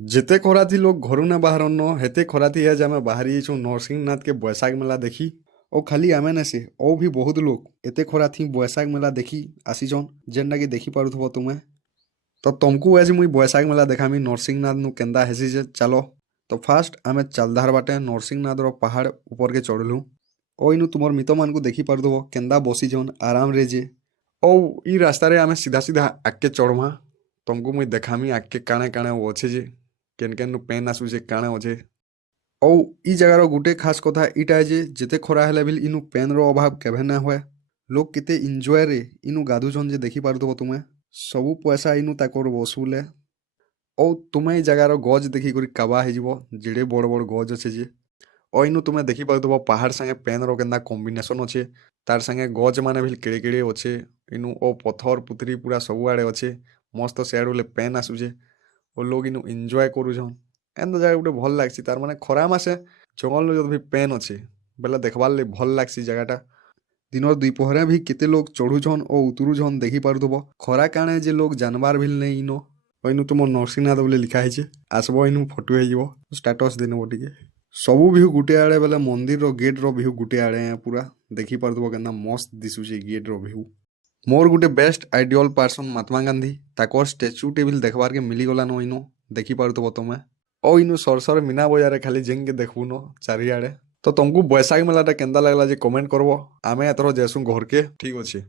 ଯେତେ ଖରାଥି ଲୋକ ଘରୁ ନା ବାହାରନ ହେତେ ଖରାଥି ଆଜ ଆମେ ବାହାରି ଯାଇଛୁ ନରସିଂହନାଥ के बैसाख मेला देखी और खाली आमे ना से और भी बहुत लोग एते खरा थी बैसाख मेला देखी आसीछन जेनटा कि देखी पारुथबो तुमे तो तुमको आज मुई बैसाख मेला देखामी नरसिंहनाथ नु केंदा हेसी जे चलो तो फास्ट आमे चालधार बाटे नरसिंहनाथ रो पहाड़ ऊपर के चढ़लु ओ इनु तुमर मितो मान को देखी पारुथबो केंदा बसी जन आराम रे जे ओ ई रास्ता रे आमे सीधा सीधा आके चढ़मा तुमको मुई देखामी आके काणे काणे अच्छे जे केन केन पेन आसुचे काणे अच्छे औ ई जगार गुटे खास कथा इटा जे जेते खरा हेले बिल इनु पेन रो अभाव केभे ना होए लोग केते एन्जॉय रे इनु गाधुछन जे देखी पारुथबो तुमे सबु पैसा इनु ताकर वसूले औ तुमे ई जगार गज देखी करी काबा हे जिवो जेडे बड़ बड़ गज अच्छे जे और इनु तुमे देखी पारुथबो पहाड़ संगे पेन रो केंदा कॉम्बिनेशन अच्छे तार संगे गज माने भी केड़े केड़े अच्छे इनु ओ पत्थर पुतरी पूरा सब आड़े अच्छे मस्त सियाड़े पेन आसुचे और लोग इनु एन्जॉय करूछन एंद जगह गुटे भल लागसी तार माने खरा मासे जंगल जो भी पेन अच्छे बेला देखबार ले भल लागसी जगहटा दिनर दुपहरे भी केते लोग चढ़ुछन और उतरुछन देखी पारुथबो खरा काणे जे लोग जानबार भी नहीं इनो और इनु तुम नरसिंहनाथ बोले लिखा है आसबो इनु फोटो हो स्टाटस देने टिके सबू भी गुटे आड़े बेले मंदिर रो गेट रो व्यू गुटे आड़े पूरा देखी पारुथबो केना मस्त दिसुचे गेट रो व्यू मोर गुटे best ideal person Mahatma Gandhi ताकर स्टैच्यू टेबिल देखबार के मिली गला नो इनो देखी पारुथबो तुमे ओ इनु सरसर मीना बजारे खाली जेंगे देखबू नो चारिआड़े तो तुमको बैसाख मेलाटा केंदा लागला जे कमेंट करबो आमे एतरो जेसु घर के ठीक अछि।